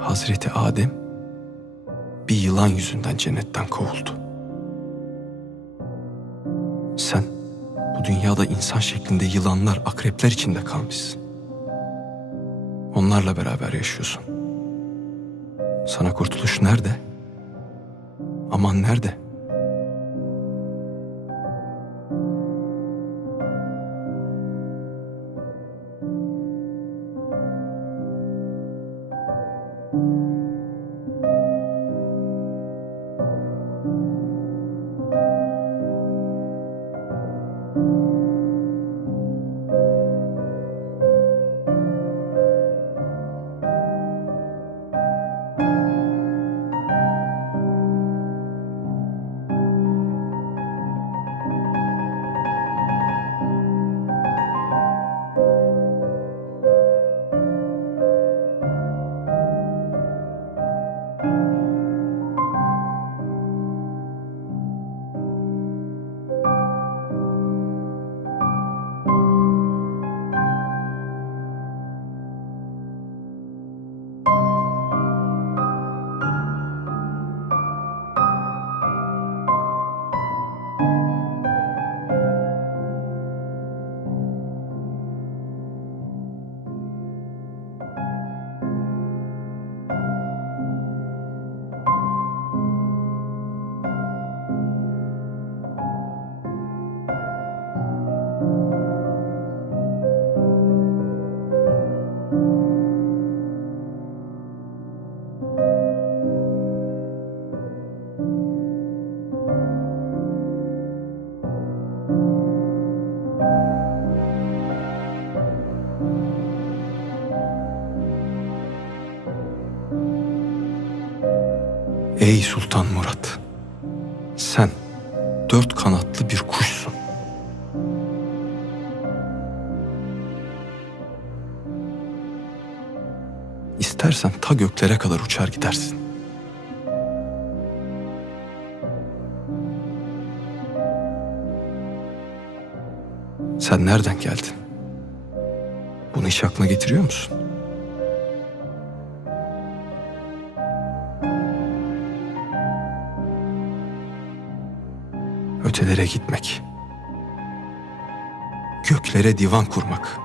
Hazreti Adem bir yılan yüzünden cennetten kovuldu. Sen bu dünyada insan şeklinde yılanlar, akrepler içinde kalmışsın. Onlarla beraber yaşıyorsun. Sana kurtuluş nerede? Aman nerede? Ey Sultan Murat! Sen dört kanatlı bir kuşsun. İstersen ta göklere kadar uçar gidersin. Sen nereden geldin? Bunu hiç aklına getiriyor musun? Ötelere gitmek. Göklere divan kurmak.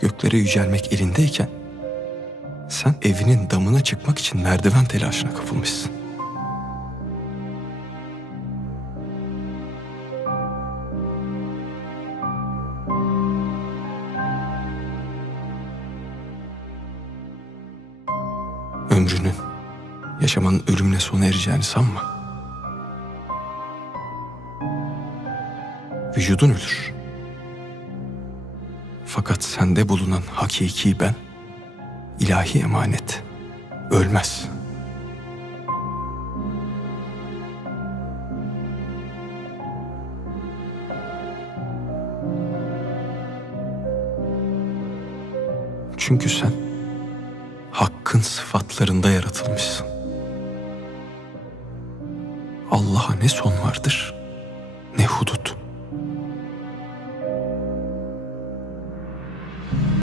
Göklere yücelmek elindeyken sen evinin damına çıkmak için merdiven telaşına kapılmışsın. Ömrünün, yaşamanın ölümle sona ereceğini sanma. Vücudun ölür. Fakat sende bulunan hakiki ben, ilahi emanet, ölmez. Çünkü sen hakkın sıfatlarında yaratılmışsın. Allah'a ne son vardır ne hudut.